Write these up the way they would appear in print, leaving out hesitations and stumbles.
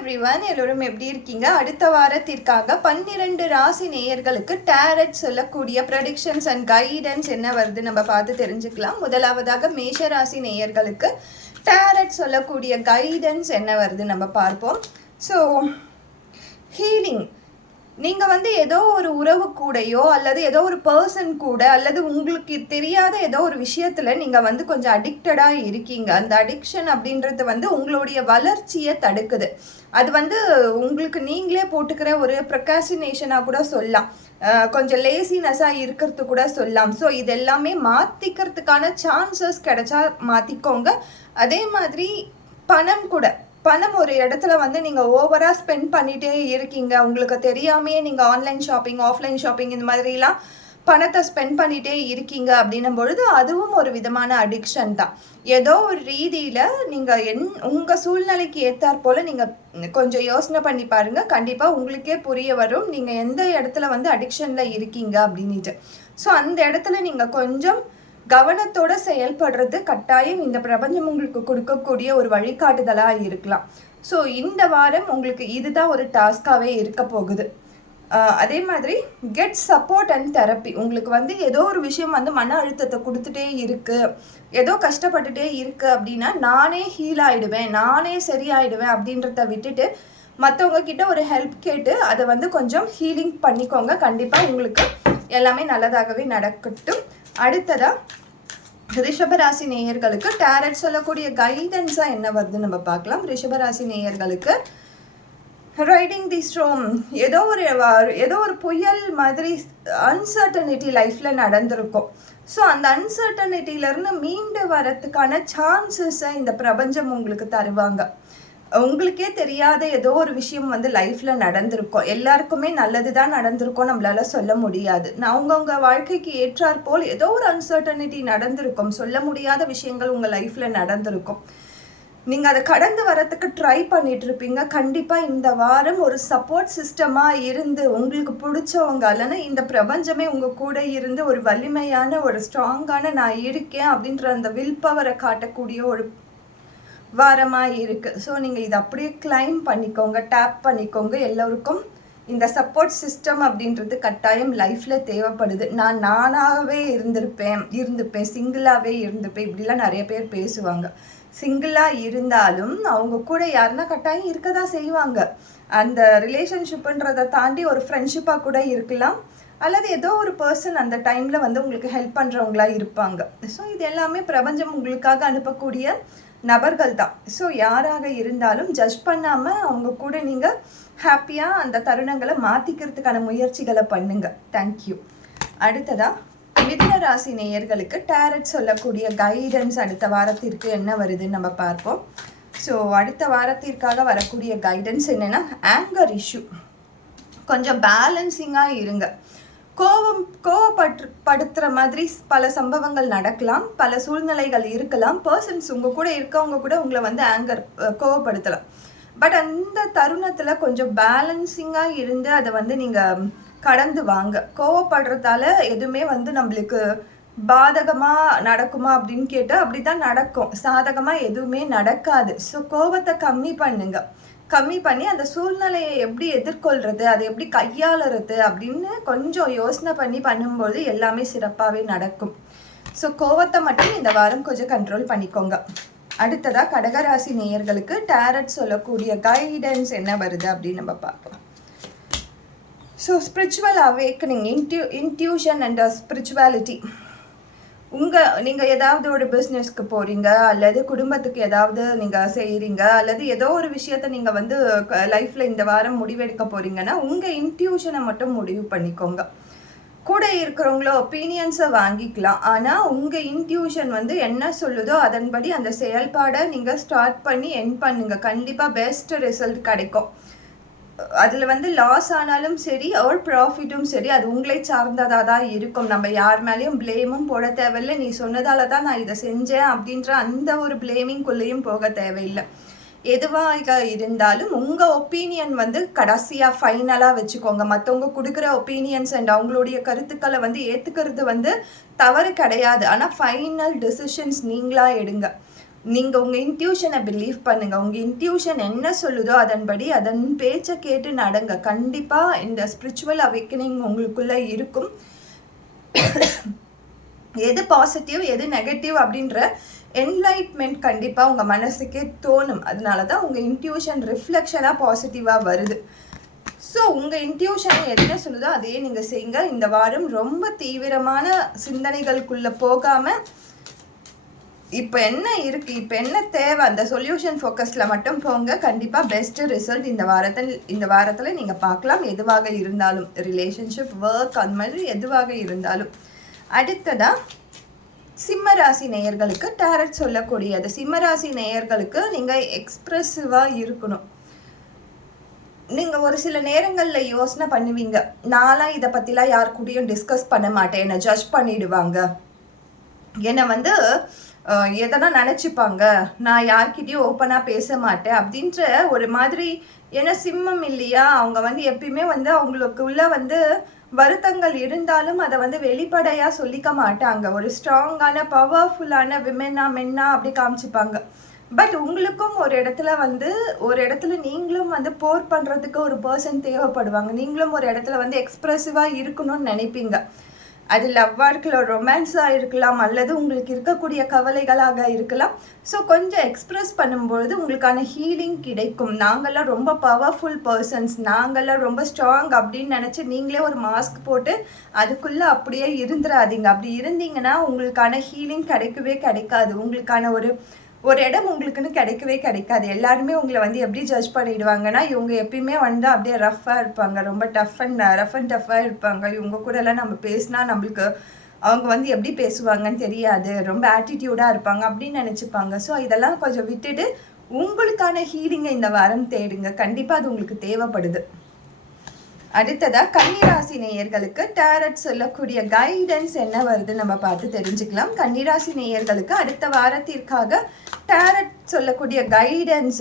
Everyone, எல்லோரும் எப்படி இருக்கீங்க? அடுத்த வாரத்திற்காக 12 ராசி நேயர்களுக்கு டேரட் சொல்லக்கூடிய ப்ரெடிக்ஷன்ஸ் அண்ட் கைடன்ஸ் என்ன வருது நம்ம பார்த்து தெரிஞ்சுக்கலாம். முதலாவதாக மேஷ ராசி நேயர்களுக்கு டேரட் சொல்லக்கூடிய கைடன்ஸ் என்ன வருது நம்ம பார்ப்போம். ஸோ ஹீலிங், நீங்கள் ஏதோ ஒரு உறவு கூடயோ அல்லது ஏதோ ஒரு பர்சன் கூட அல்லது உங்களுக்கு தெரியாத ஏதோ ஒரு விஷயத்தில் நீங்கள் கொஞ்சம் அடிக்டடாக இருக்கீங்க. அந்த அடிக்ஷன் அப்படின்றது உங்களுடைய வளர்ச்சியை தடுக்குது. அது உங்களுக்கு நீங்களே போட்டுக்கிற ஒரு ப்ரொக்ராஸ்டினேஷனாக கூட சொல்லலாம், கொஞ்சம் லேசினஸாக இருக்கிறது கூட சொல்லலாம். ஸோ இது எல்லாமே மாற்றிக்கிறதுக்கான சான்சஸ் கிடைச்சா மாற்றிக்கோங்க. அதே மாதிரி பணம் ஒரு இடத்துல நீங்கள் ஓவராக ஸ்பெண்ட் பண்ணிகிட்டே இருக்கீங்க, உங்களுக்கு தெரியாமையே நீங்கள் ஆன்லைன் ஷாப்பிங் ஆஃப்லைன் ஷாப்பிங் இந்த மாதிரிலாம் பணத்தை ஸ்பெண்ட் பண்ணிகிட்டே இருக்கீங்க அப்படின்னும் பொழுது அதுவும் ஒரு விதமான அடிக்ஷன் தான். ஏதோ ஒரு ரீதியில் நீங்கள் உங்கள் சூழ்நிலைக்கு ஏற்றாற் போல் நீங்கள் கொஞ்சம் யோசனை பண்ணி பாருங்கள். கண்டிப்பாக உங்களுக்கே புரிய வரும் நீங்கள் எந்த இடத்துல அடிக்ஷனில் இருக்கீங்க அப்படின்ட்டு. ஸோ அந்த இடத்துல நீங்கள் கொஞ்சம் கவனத்தோட செயல்படுறது கட்டாயம் இந்த பிரபஞ்சம் உங்களுக்கு கொடுக்கக்கூடிய ஒரு வழிகாட்டுதலாக இருக்கலாம். ஸோ இந்த வாரம் உங்களுக்கு இதுதான் ஒரு டாஸ்காகவே இருக்க போகுது. அதே மாதிரி கெட் சப்போர்ட் அண்ட் தெரப்பி. உங்களுக்கு ஏதோ ஒரு விஷயம் மன அழுத்தத்தை கொடுத்துட்டே இருக்குது, ஏதோ கஷ்டப்பட்டுட்டே இருக்குது அப்படின்னா நானே ஹீல் ஆகிடுவேன், நானே சரியாயிடுவேன் அப்படின்றத விட்டுட்டு மற்றவங்க கிட்ட ஒரு ஹெல்ப் கேட்டு அதை கொஞ்சம் ஹீலிங் பண்ணிக்கோங்க. கண்டிப்பாக உங்களுக்கு எல்லாமே நல்லதாகவே நடக்கட்டும். அடுத்ததாக ரிஷபராசி நேயர்களுக்கு டேரட் சொல்லக்கூடிய கைடன்ஸாக என்ன வருதுன்னு நம்ம பார்க்கலாம். ரிஷபராசி நேயர்களுக்கு ரைடிங் தி ஸ்ட்ரோம், ஏதோ ஒரு புயல் மாதிரி அன்சர்டனிட்டி லைஃப்பில் நடந்திருக்கும். ஸோ அந்த அன்சர்டனிட்டியிலேருந்து மீண்டு வரத்துக்கான சான்சஸை இந்த பிரபஞ்சம் உங்களுக்கு தருவாங்க. உங்களுக்கே தெரியாத ஏதோ ஒரு விஷயம் லைஃப்பில் நடந்திருக்கும். எல்லாருக்குமே நல்லது தான் நடந்திருக்கும் நம்மளால சொல்ல முடியாது. அவங்கவுங்க வாழ்க்கைக்கு ஏற்றாற் போல் ஏதோ ஒரு அன்சர்டனிட்டி நடந்திருக்கும், சொல்ல முடியாத விஷயங்கள் உங்கள் லைஃப்பில் நடந்திருக்கும். நீங்கள் அதை கடந்து வரத்துக்கு ட்ரை பண்ணிட்டு இருப்பீங்க. கண்டிப்பாக இந்த வாரம் ஒரு சப்போர்ட் சிஸ்டமாக இருந்து உங்களுக்கு பிடிச்சவங்க இல்லைன்னா இந்த பிரபஞ்சமே உங்கள் கூட இருந்து ஒரு வலிமையான ஒரு ஸ்ட்ராங்கான நான் இருக்கேன் அப்படின்ற அந்த வில் பவரை காட்டக்கூடிய ஒரு வாரமாக இருக்குது. ஸோ நீங்கள் இதை அப்படியே கிளைம் பண்ணிக்கோங்க, டேப் பண்ணிக்கோங்க. எல்லோருக்கும் இந்த சப்போர்ட் சிஸ்டம் அப்படின்றது கட்டாயம் லைஃப்பில் தேவைப்படுது. நானாகவே இருந்துப்பேன் சிங்கிளாகவே இருந்துப்பேன் இப்படிலாம் நிறைய பேர் பேசுவாங்க. சிங்கிளாக இருந்தாலும் அவங்க கூட யாருன்னா கட்டாயம் இருக்க தான் செய்வாங்க. அந்த ரிலேஷன்ஷிப்புன்றதை தாண்டி ஒரு ஃப்ரெண்ட்ஷிப்பாக கூட இருக்கலாம், அல்லது ஏதோ ஒரு பர்சன் அந்த டைமில் உங்களுக்கு ஹெல்ப் பண்ணுறவங்களா இருப்பாங்க. ஸோ இது எல்லாமே பிரபஞ்சம் உங்களுக்காக அனுப்பக்கூடிய நபர்கள் தான். ஸோ யாராக இருந்தாலும் ஜட்ஜ் பண்ணாமல் அவங்க கூட நீங்கள் ஹாப்பியாக அந்த தருணங்களை மாற்றிக்கிறதுக்கான முயற்சிகளை பண்ணுங்கள். தேங்க்யூ. அடுத்ததாக மிதுன ராசி நேயர்களுக்கு டேரட் சொல்லக்கூடிய கைடன்ஸ் அடுத்த வாரத்திற்கு என்ன வருதுன்னு நம்ம பார்ப்போம். ஸோ அடுத்த வாரத்திற்காக வரக்கூடிய கைடன்ஸ் என்னென்னா, ஆங்கர் இஷ்யூ, கொஞ்சம் பேலன்சிங்காக இருங்க. கோவப்படுத்துகிற மாதிரி பல சம்பவங்கள் நடக்கலாம், பல சூழ்நிலைகள் இருக்கலாம். பர்சன்ஸ் உங்கள் கூட இருக்கவங்க கூட உங்களை கோவப்படுத்தலாம். பட் அந்த தருணத்தில் கொஞ்சம் பேலன்சிங்காக இருந்து அதை நீங்கள் கடந்து வாங்க. கோவப்படுறதால எதுவுமே நம்மளுக்கு பாதகமாக நடக்குமா அப்படின்னு கேட்டால் அப்படி தான் நடக்கும், சாதகமாக எதுவுமே நடக்காது. ஸோ கோவத்தை கம்மி பண்ணி அந்த சூழ்நிலையை எப்படி எதிர்கொள்கிறது, அதை எப்படி கையாளுறது அப்படின்னு கொஞ்சம் யோசனை பண்ணும்போது எல்லாமே சிறப்பாகவே நடக்கும். ஸோ கோவத்தை மட்டும் இந்த வாரம் கொஞ்சம் கண்ட்ரோல் பண்ணிக்கோங்க. அடுத்ததாக கடகராசி நேயர்களுக்கு டேரட் சொல்லக்கூடிய கைடன்ஸ் என்ன வருது அப்படின்னு நம்ம பார்ப்போம். So spiritual awakening, intuition and spirituality. நீங்கள் ஏதாவது ஒரு பிஸ்னஸ்க்கு போகிறீங்க, அல்லது குடும்பத்துக்கு ஏதாவது நீங்கள் செய்கிறீங்க, அல்லது ஏதோ ஒரு விஷயத்த நீங்கள் லைஃப்பில் இந்த வாரம் முடிவெடுக்க போகிறீங்கன்னா உங்கள் இன்ட்யூஷனை மட்டும் முடிவு பண்ணிக்கோங்க. கூட இருக்கிறவங்களோ ஒப்பீனியன்ஸை வாங்கிக்கலாம், ஆனால் உங்கள் இன்ட்யூஷன் என்ன சொல்லுதோ அதன்படி அந்த செயல்பாடை நீங்கள் ஸ்டார்ட் பண்ணி எண்ட் பண்ணுங்கள். கண்டிப்பாக பெஸ்ட் ரிசல்ட் கிடைக்கும். அதில் லாஸ் ஆனாலும் சரி ஒரு ப்ராஃபிட்டும் சரி அது உங்களை சார்ந்ததாக தான் இருக்கும். நம்ம யார் மேலேயும் ப்ளேமும் போட தேவையில்லை. நீ சொன்னதால தான் நான் இதை செஞ்சேன் அப்படின்ற அந்த ஒரு ப்ளேமிங்குள்ளேயும் போக தேவையில்லை. எதுவாக இருந்தாலும் உங்கள் ஒப்பீனியன் கடைசியாக ஃபைனலாக வச்சுக்கோங்க. மற்றவங்க கொடுக்குற ஒப்பீனியன்ஸ் அண்ட் அவங்களுடைய கருத்துக்களை ஏற்றுக்கிறது தவறு கிடையாது, ஆனால் ஃபைனல் டெசிஷன்ஸ் நீங்களாக எடுங்க. நீங்கள் உங்கள் இன்ட்யூஷனை பிலீவ் பண்ணுங்கள். உங்கள் இன்ட்யூஷன் என்ன சொல்லுதோ அதன்படி அதன் பேச்சை கேட்டு நடங்க. கண்டிப்பாக இந்த ஸ்பிரிச்சுவல் அவேக்கனிங் உங்களுக்குள்ளே இருக்கும். எது பாசிட்டிவ் எது நெகட்டிவ் அப்படின்ற என்லைட்மெண்ட் கண்டிப்பாக உங்கள் மனசுக்கே தோணும். அதனால தான் உங்கள் இன்ட்யூஷன் ரிஃப்ளெக்ஷனாக பாசிட்டிவாக வருது. ஸோ உங்கள் இன்ட்யூஷன் என்ன சொல்லுதோ அதையே நீங்கள் செய்யுங்க. இந்த வாரம் ரொம்ப தீவிரமான சிந்தனைகளுக்குள்ளே போகாமல் இப்போ என்ன இருக்குது, இப்போ என்ன தேவை, அந்த சொல்யூஷன் ஃபோக்கஸில் மட்டும் போங்க. கண்டிப்பாக பெஸ்ட்டு ரிசல்ட் இந்த வாரத்தில் நீங்கள் பார்க்கலாம். எதுவாக இருந்தாலும், ரிலேஷன்ஷிப், ஒர்க், அந்த மாதிரி எதுவாக இருந்தாலும். அடுத்ததாக சிம்மராசி நேயர்களுக்கு டேரட் சொல்லக்கூடியது. சிம்மராசி நேயர்களுக்கு நீங்கள் எக்ஸ்ப்ரெசிவாக இருக்கணும். நீங்கள் ஒரு சில நேரங்களில் யோசனை பண்ணுவீங்க, நான்லாம் இதை பற்றிலாம் யார் கூடயும் டிஸ்கஸ் பண்ண மாட்டேன், என்னை ஜட்ஜ் பண்ணிடுவாங்க, என்னை எதனா நினச்சிப்பாங்க, நான் யார்கிட்டையும் ஓப்பனாக பேச மாட்டேன் அப்படின்ற ஒரு மாதிரி. ஏன்னா சிம்மம் இல்லையா, அவங்க எப்பயுமே அவங்களுக்குள்ள வருத்தங்கள் இருந்தாலும் அதை வெளிப்படையாக சொல்லிக்க மாட்டாங்க. ஒரு ஸ்ட்ராங்கான பவர்ஃபுல்லான மென்னா அப்படி காமிச்சிப்பாங்க. பட் உங்களுக்கும் ஒரு இடத்துல நீங்களும் போர் பண்ணுறதுக்கு ஒரு பர்சன் தேவைப்படுவாங்க. நீங்களும் ஒரு இடத்துல எக்ஸ்ப்ரெசிவாக இருக்கணும்னு நினைப்பீங்க. அது லவ்வாக இருக்கலாம், ரொமான்ஸாக இருக்கலாம், அல்லது உங்களுக்கு இருக்கக்கூடிய கவலைகளாக இருக்கலாம். ஸோ கொஞ்சம் எக்ஸ்ப்ரெஸ் பண்ணும்பொழுது உங்களுக்கான ஹீலிங் கிடைக்கும். நாங்கள்லாம் ரொம்ப பவர்ஃபுல் பர்சன்ஸ், நாங்கள்லாம் ரொம்ப ஸ்ட்ராங் அப்படின்னு நினச்சி நீங்களே ஒரு மாஸ்க் போட்டு அதுக்குள்ளே அப்படியே இருந்துடாதீங்க. அப்படி இருந்தீங்கன்னா உங்களுக்கான ஹீலிங் கிடைக்கவே கிடைக்காது. உங்களுக்கான ஒரு இடம் உங்களுக்குன்னு கிடைக்கவே கிடைக்காது. எல்லாருமே உங்களை எப்படி ஜட்ஜ் பண்ணிடுவாங்கன்னா, இவங்க எப்பயுமே அப்படியே ரஃப்பாக இருப்பாங்க, ரொம்ப ரஃப் அண்ட் டஃப்பாக இருப்பாங்க. இவங்க கூட எல்லாம் நம்ம பேசினா நம்மளுக்கு அவங்க எப்படி பேசுவாங்கன்னு தெரியாது, ரொம்ப ஆட்டிடியூடாக இருப்பாங்க அப்படின்னு நினச்சிப்பாங்க. ஸோ இதெல்லாம் கொஞ்சம் விட்டுட்டு உங்களுக்கான ஹீலிங்கை இந்த வாரம் தேடுங்க. கண்டிப்பாக அது உங்களுக்கு தேவைப்படுது. அடுத்ததாக கன்னிராசி நேயர்களுக்கு டேரட் சொல்லக்கூடிய கைடன்ஸ் என்ன வருது நம்ம பார்த்து தெரிஞ்சுக்கலாம். கன்னிராசி நேயர்களுக்கு அடுத்த வாரத்திற்காக டேரட் சொல்லக்கூடிய கைடன்ஸ்,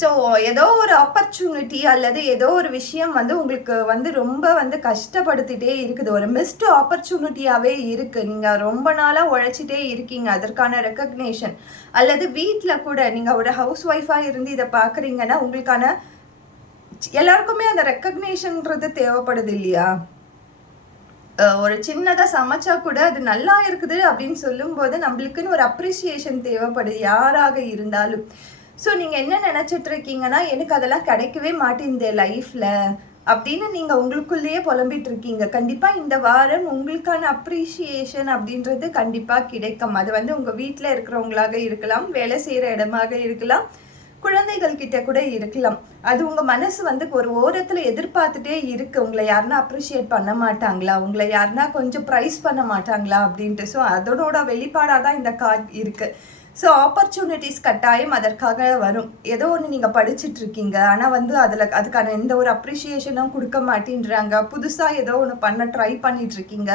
ஸோ ஏதோ ஒரு ஆப்பர்ச்சுனிட்டி அல்லது ஏதோ ஒரு விஷயம் உங்களுக்கு ரொம்ப கஷ்டப்படுத்திட்டே இருக்குது, ஒரு மிஸ்டு ஆப்பர்ச்சுனிட்டியாகவே இருக்குது. நீங்கள் ரொம்ப நாளாக உழைச்சிட்டே இருக்கீங்க, அதற்கான ரெக்கக்னேஷன். அல்லது வீட்டில் கூட நீங்கள் ஒரு ஹவுஸ் ஒய்ஃபாக இருந்து இதை பார்க்குறீங்கன்னா உங்களுக்கான எல்லாருக்குமே அந்த ரெக்கக்னேஷன்ன்றது தேவைப்படுது இல்லையா. ஒரு சின்னதாக சமைச்சா கூட அது நல்லா இருக்குது அப்படின்னு சொல்லும்போது நம்மளுக்குன்னு ஒரு அப்ரிசியேஷன் தேவைப்படுது, யாராக இருந்தாலும். ஸோ நீங்கள் என்ன நினச்சிட்டு இருக்கீங்கன்னா, எனக்கு அதெல்லாம் கிடைக்கவே மாட்டேங்குது லைஃப்பில் அப்படின்னு நீங்கள் உங்களுக்குள்ளேயே புலம்பிட்டு இருக்கீங்க. கண்டிப்பாக இந்த வாரம் உங்களுக்கான அப்ரிஷியேஷன் அப்படின்றது கண்டிப்பாக கிடைக்கும். அது உங்கள் வீட்டில் இருக்கிறவங்களாக இருக்கலாம், வேலை செய்கிற இடமாக இருக்கலாம், குழந்தைகள் கிட்ட கூட இருக்கலாம். அது உங்கள் மனசு ஒரு ஓரத்தில் எதிர்பார்த்துட்டே இருக்கு, உங்களை யாருன்னா அப்ரிஷியேட் பண்ண மாட்டாங்களா, உங்களை யாருன்னா கொஞ்சம் ப்ரைஸ் பண்ண மாட்டாங்களா அப்படின்ட்டு. ஸோ அதோட வெளிப்பாடாக தான் இந்த கார்டு இருக்குது. ஸோ ஆப்பர்ச்சுனிட்டிஸ் கட்டாயம் அதற்காக வரும். ஏதோ ஒன்று நீங்கள் படிச்சுட்டு இருக்கீங்க, ஆனால் அதுக்கான எந்த ஒரு அப்ரிஷியேஷனும் கொடுக்க மாட்டேன்றாங்க. புதுசாக ஏதோ ஒன்று பண்ண ட்ரை பண்ணிட்டு இருக்கீங்க.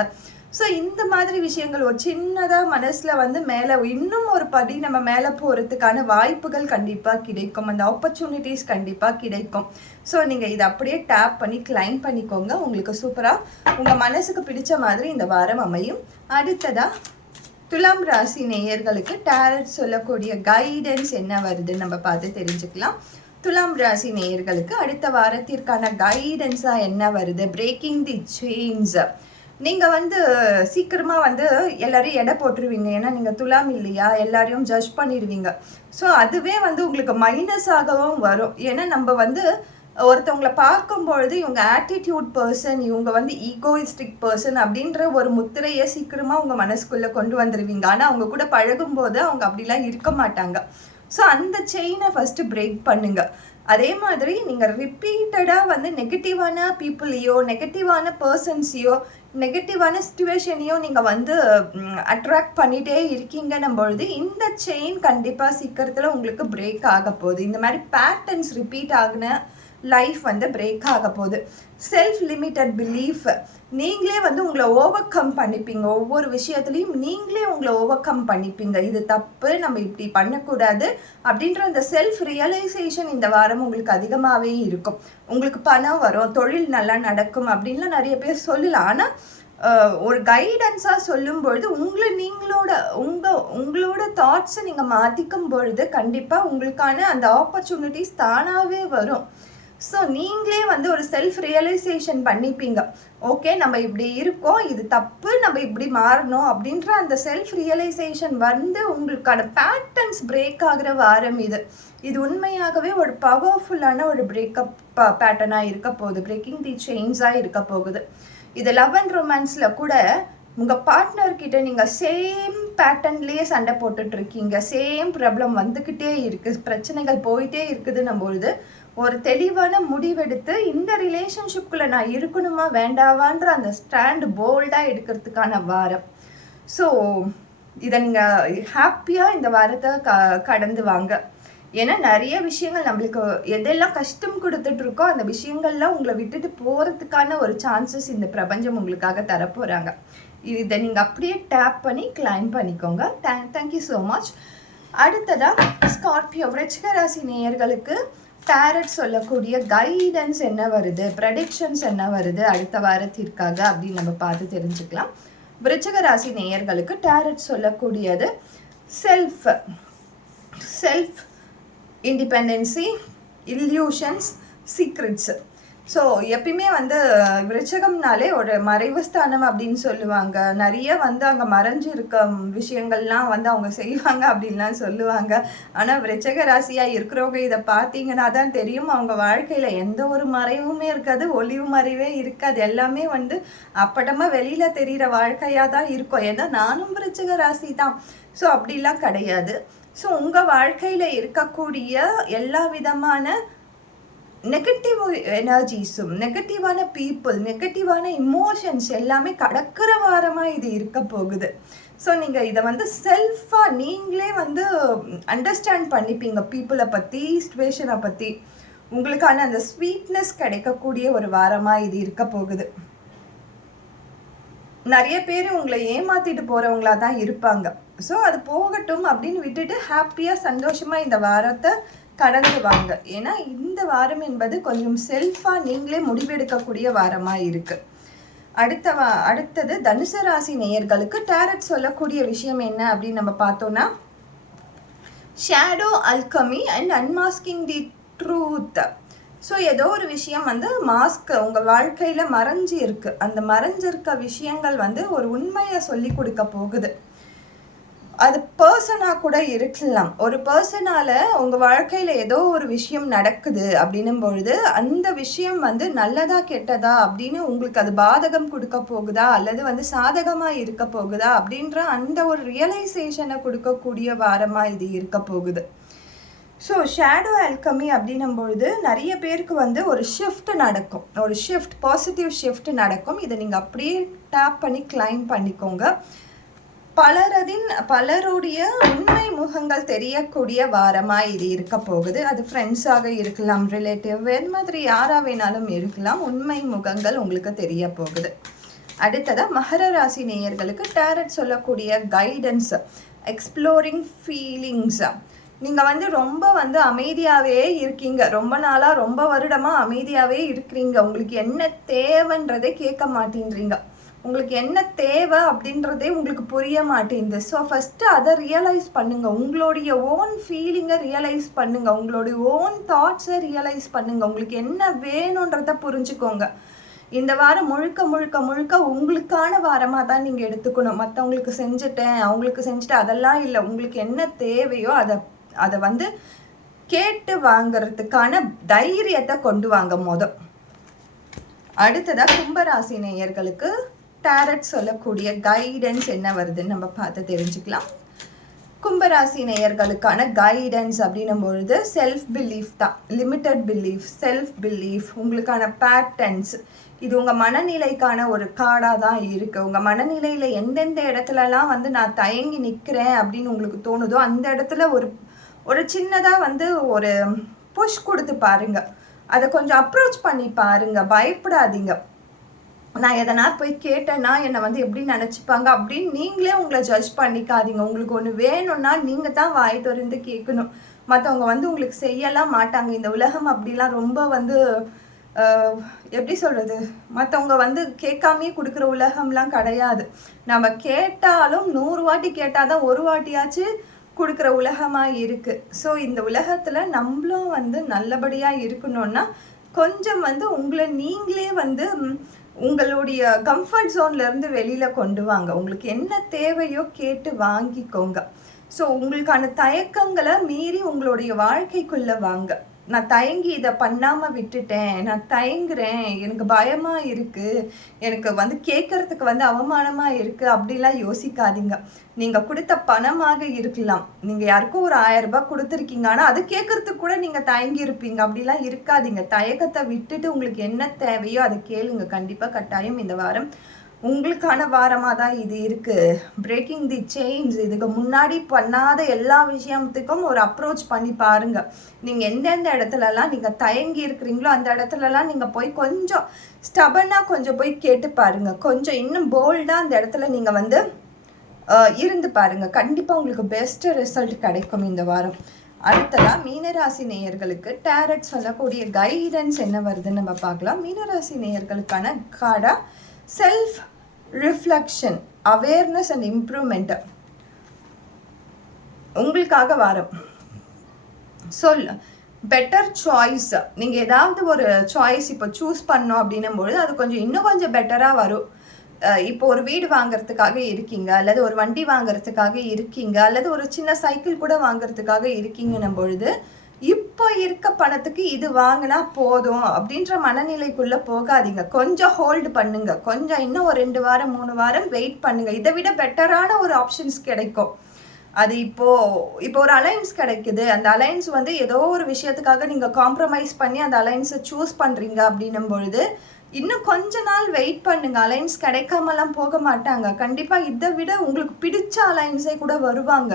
ஸோ இந்த மாதிரி விஷயங்கள் ஒரு சின்னதாக மனசில் மேலே இன்னும் ஒரு படி நம்ம மேலே போகிறதுக்கான வாய்ப்புகள் கண்டிப்பாக கிடைக்கும். அந்த ஆப்பர்ச்சுனிட்டிஸ் கண்டிப்பாக கிடைக்கும். ஸோ நீங்கள் இதை அப்படியே டேப் பண்ணி கிளைம் பண்ணிக்கோங்க. உங்களுக்கு சூப்பராக உங்கள் மனசுக்கு பிடிச்ச மாதிரி இந்த வாரம் அமையும். அடுத்ததாக துலாம் ராசி நேயர்களுக்கு டேரட் சொல்லக்கூடிய கைடன்ஸ் என்ன வருதுன்னு நம்ம பார்த்து தெரிஞ்சுக்கலாம். துலாம் ராசி நேயர்களுக்கு அடுத்த வாரத்திற்கான கைடன்ஸாக என்ன வருது? Breaking the chains. நீங்கள் சீக்கிரமாக எல்லாரையும் எடை போட்டுருவீங்க. ஏன்னா நீங்கள் துலாம் இல்லையா, எல்லாரையும் ஜட்ஜ் பண்ணிடுவீங்க. ஸோ அதுவே உங்களுக்கு மைனஸாகவும் வரும். ஏன்னா நம்ம ஒருத்தவங்களை பார்க்கும்பொழுது இவங்க ஆட்டிடியூட் பர்சன், இவங்க ஈகோயிஸ்டிக் பர்சன் அப்படின்ற ஒரு முத்திரையை சீக்கிரமாக உங்கள் மனசுக்குள்ளே கொண்டு வந்துடுவீங்க. ஆனால் அவங்க கூட பழகும்போது அவங்க அப்படிலாம் இருக்க மாட்டாங்க. ஸோ அந்த செயினை ஃபஸ்ட்டு பிரேக் பண்ணுங்க. அதே மாதிரி நீங்கள் ரிப்பீட்டடாக நெகட்டிவான பீப்புளையோ நெகட்டிவான பர்சன்ஸையோ நெகட்டிவான சிச்சுவேஷனையோ நீங்கள் அட்ராக்ட் பண்ணிகிட்டே இருக்கீங்கன்னும் பொழுது இந்த செயின் கண்டிப்பாக சீக்கிரத்தில் உங்களுக்கு பிரேக் ஆக போகுது. இந்த மாதிரி பேட்டர்ன்ஸ் ரிப்பீட் ஆகின லைஃப் பிரேக் ஆக போகுது. செல்ஃப் லிமிட்டட் பிலீஃப், நீங்களே உங்களை ஓவர் கம் பண்ணிப்பீங்க. ஒவ்வொரு விஷயத்துலையும் நீங்களே உங்களை ஓவர் கம் பண்ணிப்பீங்க. இது தப்பு, நம்ம இப்படி பண்ணக்கூடாது அப்படின்ற அந்த செல்ஃப் ரியலைசேஷன் இந்த வாரம் உங்களுக்கு அதிகமாகவே இருக்கும். உங்களுக்கு பணம் வரும், தொழில் நல்லா நடக்கும் அப்படின்லாம் நிறைய பேர் சொல்லலாம். ஆனால் ஒரு கைடன்ஸாக சொல்லும் பொழுது உங்களோட தாட்ஸை நீங்கள் மாற்றிக்கும் பொழுது கண்டிப்பாக உங்களுக்கான அந்த ஆப்பர்ச்சுனிட்டிஸ் தானாகவே வரும். ஸோ நீங்களே வந்து ஒரு செல்ஃப் ரியலைசேஷன் பண்ணிப்பீங்க. ஓகே, நம்ம இப்படி இருக்கோம், இது தப்பு, நம்ம இப்படி மாறணும் அப்படின்ற அந்த செல்ஃப் ரியலைசேஷன் வந்து உங்களுக்கான பேட்டர்ன்ஸ் பிரேக் ஆகிற வாரம் இது. இது உண்மையாகவே ஒரு பவர்ஃபுல்லான ஒரு பிரேக்கப் பேட்டர்னாக இருக்க போகுது, பிரேக்கிங் தி செயின்ஸாக இருக்க போகுது. இது லவ் அண்ட் ரொமான்ஸில் கூட உங்கள் பார்ட்னர்கிட்ட நீங்கள் சேம் பேட்டர்ன்லேயே சண்டை போட்டுட்ருக்கீங்க, சேம் ப்ராப்ளம் வந்துக்கிட்டே இருக்குது, பிரச்சனைகள் போயிட்டே இருக்குதுன்னும் பொழுது ஒரு தெளிவான முடிவெடுத்து இந்த ரிலேஷன்ஷிப்குள்ளே நான் இருக்கணுமா வேண்டாவான்ற அந்த ஸ்டாண்டு போல்டாக எடுக்கிறதுக்கான வாரம். ஸோ இதை நீங்கள் ஹாப்பியாக இந்த வாரத்தை கடந்து வாங்க. ஏன்னா நிறைய விஷயங்கள் நம்மளுக்கு எதெல்லாம் கஷ்டம் கொடுத்துட்ருக்கோ அந்த விஷயங்கள்லாம் உங்களை விட்டுட்டு போகிறதுக்கான ஒரு சான்சஸ் இந்த பிரபஞ்சம் உங்களுக்காக தரப்போகிறாங்க. இதை நீங்கள் அப்படியே டேப் பண்ணி கிளைம் பண்ணிக்கோங்க. Thank you so much. அடுத்ததாக ஸ்கார்பியோ விருச்சிக ராசி நேயர்களுக்கு டேரட் சொல்லக்கூடிய கைடன்ஸ் என்ன வருது, ப்ரெடிக்ஷன்ஸ் என்ன வருது அடுத்த வாரத்திற்காக அப்படின்னு நம்ம பார்த்து தெரிஞ்சுக்கலாம். விருச்சிக ராசி நேயர்களுக்கு டேரட் சொல்லக்கூடியது self independency, illusions, secrets. So எப்பயுமே வந்து விருச்சகம்னாலே ஒரு மறைவு ஸ்தானம் அப்படின்னு சொல்லுவாங்க. நிறைய வந்து அங்கே மறைஞ்சு இருக்க விஷயங்கள்லாம் வந்து அவங்க செய்வாங்க அப்படின்லாம் சொல்லுவாங்க. ஆனால் விருச்சக ராசியாக இருக்கிறவங்க இதை பார்த்தீங்கன்னா தான் தெரியும், அவங்க வாழ்க்கையில் எந்த ஒரு மறைவுமே இருக்காது, ஒளிவு மறைவே இருக்காது. எல்லாமே வந்து அப்பட்டமாக வெளியில் தெரிகிற வாழ்க்கையாக தான் இருக்கும். ஏன்னா நானும் விருச்சக ராசி தான். ஸோ அப்படிலாம் கிடையாது. ஸோ உங்கள் வாழ்க்கையில் இருக்கக்கூடிய எல்லா விதமான நெகட்டிவ் எனர்ஜிஸும், நெகட்டிவான பீப்புள், நெகட்டிவான இமோஷன்ஸ் எல்லாமே கடக்கிற வாரமாக இது இருக்க போகுது. ஸோ நீங்கள் இதை வந்து செல்ஃபாக நீங்களே வந்து அண்டர்ஸ்டாண்ட் பண்ணிப்பீங்க. பீப்புளை பற்றி, சிச்சுவேஷனை பற்றி உங்களுக்கான அந்த ஸ்வீட்னஸ் கிடைக்கக்கூடிய ஒரு வாரமாக இது இருக்க போகுது. நிறைய பேர் உங்களை ஏமாற்றிட்டு போகிறவங்களா தான் இருப்பாங்க. ஸோ அது போகட்டும் அப்படின்னு விட்டுட்டு ஹாப்பியாக சந்தோஷமாக இந்த வாரத்தை கடந்து வாங்க. ஏன்னா இந்த வாரம் என்பது கொஞ்சம் செல்ஃபாக நீங்களே முடிவெடுக்கக்கூடிய வாரமாக இருக்குது. அடுத்தது தனுசு ராசி நேயர்களுக்கு டேரட் சொல்லக்கூடிய விஷயம் என்ன அப்படின்னு நம்ம பார்த்தோன்னா, shadow alchemy and unmasking the truth. So ஏதோ ஒரு விஷயம் வந்து உங்கள் வாழ்க்கையில் மறைஞ்சி இருக்குது. அந்த மறைஞ்சிருக்க விஷயங்கள் வந்து ஒரு உண்மையை சொல்லி கொடுக்க போகுது. அது பர்சனாக கூட இருக்கலாம். ஒரு பர்சனால் உங்கள் வாழ்க்கையில் ஏதோ ஒரு விஷயம் நடக்குது அப்படின்னும் பொழுது அந்த விஷயம் வந்து நல்லதா கெட்டதா அப்படின்னு உங்களுக்கு அது பாதகம் கொடுக்க போகுதா அல்லது வந்து சாதகமாக இருக்க போகுதா அப்படின்ற அந்த ஒரு ரியலைசேஷனை கொடுக்கக்கூடிய வாரமாக இது இருக்க போகுது. ஸோ ஷேடோ அல்கமி அப்படின்னும் பொழுது நிறைய பேருக்கு வந்து ஒரு ஷிஃப்ட் நடக்கும், ஒரு பாசிட்டிவ் ஷிஃப்ட் நடக்கும். இதை நீங்கள் அப்படியே டேப் பண்ணி கிளைம் பண்ணிக்கோங்க. பலருடைய உண்மை முகங்கள் தெரியக்கூடிய வாரமாக இது இருக்க போகுது. அது ஃப்ரெண்ட்ஸாக இருக்கலாம், ரிலேட்டிவ், வேறு மாதிரி யாராக வேணாலும் இருக்கலாம். உண்மை முகங்கள் உங்களுக்கு தெரிய போகுது. அடுத்ததாக மகர ராசி நேயர்களுக்கு டேரட் சொல்லக்கூடிய கைடன்ஸ், எக்ஸ்ப்ளோரிங் ஃபீலிங்ஸ். நீங்கள் வந்து ரொம்ப வந்து அமைதியாகவே இருக்கீங்க, ரொம்ப நாளாக ரொம்ப வருடமாக அமைதியாகவே இருக்கிறீங்க. உங்களுக்கு என்ன தேவைன்றதை கேட்க மாட்டேன்றீங்க, உங்களுக்கு என்ன தேவை அப்படின்றதே உங்களுக்கு புரிய மாட்டேங்குது. ஸோ ஃபஸ்ட்டு அதை ரியலைஸ் பண்ணுங்கள். உங்களுடைய ஓன் ஃபீலிங்கை ரியலைஸ் பண்ணுங்கள், உங்களுடைய ஓன் தாட்ஸை ரியலைஸ் பண்ணுங்கள். உங்களுக்கு என்ன வேணுன்றதை புரிஞ்சுக்கோங்க. இந்த வாரம் முழுக்க முழுக்க முழுக்க உங்களுக்கான வாரமாக தான் நீங்கள் எடுத்துக்கணும். மற்றவங்களுக்கு செஞ்சுட்டேன், அவங்களுக்கு செஞ்சுட்டு அதெல்லாம் இல்லை. உங்களுக்கு என்ன தேவையோ அதை வந்து கேட்டு வாங்கிறதுக்கான தைரியத்தை கொண்டு வாங்க அடுத்ததாக கும்பராசி நேயர்களுக்கு டேரட் சொல்லக்கூடிய கைடன்ஸ் என்ன வருதுன்னு நம்ம பார்த்து தெரிஞ்சுக்கலாம். கும்பராசி நேயர்களுக்கான கைடன்ஸ் அப்படின்னும் பொழுது செல்ஃப் பிலீஃப் தான், லிமிட்டட் பிலீஃப், செல்ஃப் பிலீஃப், உங்களுக்கான பேட்டர்ன்ஸ். இது உங்கள் மனநிலைக்கான ஒரு கார்டாக தான் இருக்குது. உங்கள் மனநிலையில் எந்தெந்த இடத்துலலாம் வந்து நான் தயங்கி நிற்கிறேன் அப்படின்னு உங்களுக்கு தோணுதோ அந்த இடத்துல ஒரு சின்னதாக வந்து ஒரு புஷ் கொடுத்து பாருங்கள். அதை கொஞ்சம் அப்ரோச் பண்ணி பாருங்கள், பயப்படாதீங்க. நான் எதனா போய் கேட்டேன்னா என்னை வந்து எப்படி நினச்சிப்பாங்க அப்படின்னு நீங்களே உங்களை ஜட்ஜ் பண்ணிக்காதீங்க. உங்களுக்கு ஒன்று வேணும்னா நீங்கள் தான் வாய் திறந்து கேட்கணும். மற்றவங்க வந்து உங்களுக்கு செய்யலாம் மாட்டாங்க. இந்த உலகம் அப்படிலாம் ரொம்ப வந்து எப்படி சொல்கிறது, மற்றவங்க வந்து கேட்காமே கொடுக்குற உலகம்லாம் கிடையாது. நம்ம கேட்டாலும் 100 வாட்டி கேட்டால் தான் ஒரு வாட்டியாச்சு கொடுக்குற உலகமாக இருக்குது. ஸோ இந்த உலகத்தில் நம்மளும் வந்து நல்லபடியாக இருக்கணும்னா கொஞ்சம் வந்து உங்களை நீங்களே வந்து உங்களுடைய கம்ஃபர்ட் ஜோன்லேருந்து வெளியில் கொண்டு வாங்க. உங்களுக்கு என்ன தேவையோ கேட்டு வாங்கிக்கோங்க. ஸோ உங்களுக்கான தயக்கங்களை மீறி உங்களுடைய வாழ்க்கைக்குள்ளே வாங்க. நான் தயங்கி இதை பண்ணாமல் விட்டுட்டேன், நான் தயங்குறேன், எனக்கு பயமாக இருக்குது, எனக்கு வந்து கேட்குறதுக்கு வந்து அவமானமாக இருக்குது அப்படிலாம் யோசிக்காதீங்க. நீங்கள் கொடுத்த பணமாக இருக்கலாம், நீங்கள் யாருக்கும் ஒரு 1000 ரூபாய் கொடுத்துருக்கீங்க, ஆனால் அது கேட்குறதுக்கு கூட நீங்கள் தயங்கி இருப்பீங்க. அப்படிலாம் இருக்காதீங்க. தயக்கத்தை விட்டுட்டு உங்களுக்கு என்ன தேவையோ அதை கேளுங்க. கண்டிப்பாக கட்டாயம் இந்த வாரம் உங்களுக்கான வாரமாக தான் இது இருக்குது. Breaking the chains. இதுக்கு முன்னாடி பண்ணாத எல்லா விஷயத்துக்கும் ஒரு அப்ரோச் பண்ணி பாருங்கள். நீங்கள் எந்தெந்த இடத்துலலாம் நீங்கள் தயங்கி இருக்கிறீங்களோ அந்த இடத்துலலாம் நீங்கள் போய் கொஞ்சம் ஸ்டபனாக கொஞ்சம் போய் கேட்டு பாருங்கள். கொஞ்சம் இன்னும் போல்டாக அந்த இடத்துல நீங்கள் வந்து இருந்து பாருங்கள். கண்டிப்பாக உங்களுக்கு பெஸ்ட் ரிசல்ட் கிடைக்கும் இந்த வாரம். அடுத்ததாக மீனராசி நேயர்களுக்கு டேரட் சொல்லக்கூடிய கைடன்ஸ் என்ன வருதுன்னு நம்ம பார்க்கலாம். மீனராசி நேயர்களுக்கான கார்டா self reflection, awareness and improvement உங்களுக்காக வாரம். Better choice. நீங்கள் ஏதாவது ஒரு சாய்ஸ் இப்போ சூஸ் பண்ணோம் அப்படின்னும்பொழுது அது கொஞ்சம் இன்னும் கொஞ்சம் பெட்டராக வரும். இப்போ ஒரு வீடு வாங்குறதுக்காக இருக்கீங்க, அல்லது ஒரு வண்டி வாங்குறதுக்காக இருக்கீங்க, அல்லது ஒரு சின்ன சைக்கிள் கூட வாங்குறதுக்காக இருக்கீங்கன்னும் பொழுது இப்போ இருக்க பணத்துக்கு இது வாங்கினா போதும் அப்படின்ற மனநிலைக்குள்ளே போகாதீங்க. கொஞ்சம் ஹோல்டு பண்ணுங்க. கொஞ்சம் இன்னும் ஒரு 2 வாரம் 3 வாரம் வெயிட் பண்ணுங்க. இதை விட பெட்டரான ஒரு ஆப்ஷன்ஸ் கிடைக்கும். அது இப்போ ஒரு அலைன்ஸ் கிடைக்குது. அந்த அலைன்ஸ் வந்து ஏதோ ஒரு விஷயத்துக்காக நீங்கள் காம்ப்ரமைஸ் பண்ணி அந்த அலைன்ஸை சூஸ் பண்ணுறீங்க அப்படின்னும் பொழுது இன்னும் கொஞ்ச நாள் வெயிட் பண்ணுங்க. அலைன்ஸ் கிடைக்காமலாம் போக மாட்டாங்க. கண்டிப்பாக இதை விட உங்களுக்கு பிடிச்ச அலைன்ஸே கூட வருவாங்க.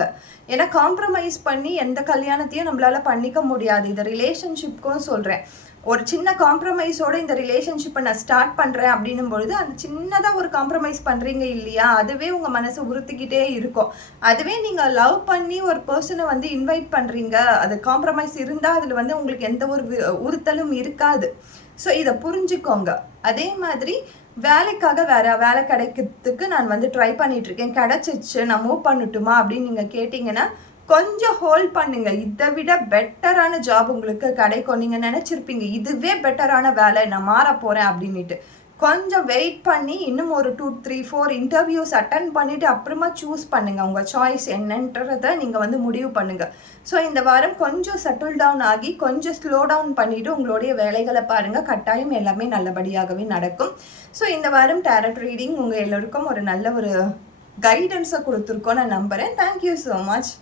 ஏன்னா காம்ப்ரமைஸ் பண்ணி எந்த கல்யாணத்தையும் நம்மளால பண்ணிக்க முடியாது. இந்த ரிலேஷன்ஷிப்க்கும் சொல்கிறேன். ஒரு சின்ன காம்ப்ரமைஸோடு இந்த ரிலேஷன்ஷிப்பை நான் ஸ்டார்ட் பண்ணுறேன் அப்படின்னும் பொழுது அந்த சின்னதாக ஒரு காம்ப்ரமைஸ் பண்ணுறீங்க இல்லையா, அதுவே உங்கள் மனசை உறுத்திக்கிட்டே இருக்கும். அதுவே நீங்கள் லவ் பண்ணி ஒரு பர்சனை வந்து இன்வைட் பண்ணுறீங்க, அது காம்ப்ரமைஸ் இருந்தால் அதில் வந்து உங்களுக்கு எந்த ஒரு உறுத்தலும் இருக்காது. ஸோ இதை புரிஞ்சுக்கோங்க. அதே மாதிரி வேலைக்காக வேலை கிடைக்கிறதுக்கு நான் வந்து ட்ரை பண்ணிகிட்ருக்கேன், கிடச்சிச்சு, நான் மூவ் பண்ணட்டுமா அப்படின்னு நீங்கள் கேட்டிங்கன்னா கொஞ்சம் ஹோல்ட் பண்ணுங்க. இதை விட பெட்டரான ஜாப் உங்களுக்கு கிடைக்கும். நீங்கள் நினச்சிருப்பீங்க இதுவே பெட்டரான வேலை, நான் மாற போகிறேன் அப்படின்ட்டு. கொஞ்சம் வெயிட் பண்ணி இன்னும் ஒரு 2, 3, 4 இன்டர்வியூஸ் அட்டன் பண்ணிவிட்டு அப்புறமா சூஸ் பண்ணுங்கள். உங்கள் சாய்ஸ் என்னன்றதை நீங்கள் வந்து முடிவு பண்ணுங்கள். ஸோ இந்த வாரம் கொஞ்சம் செட்டில் டவுன் ஆகி கொஞ்சம் ஸ்லோ டவுன் பண்ணிவிட்டு உங்களுடைய வேலைகளை பாருங்கள். கட்டாயம் எல்லாமே நல்லபடியாகவே நடக்கும். ஸோ இந்த வாரம் டேரட் ரீடிங் உங்கள் எல்லோருக்கும் ஒரு நல்ல ஒரு கைடன்ஸை கொடுத்துருக்கோன்னு நான் நம்புகிறேன். Thank you so much.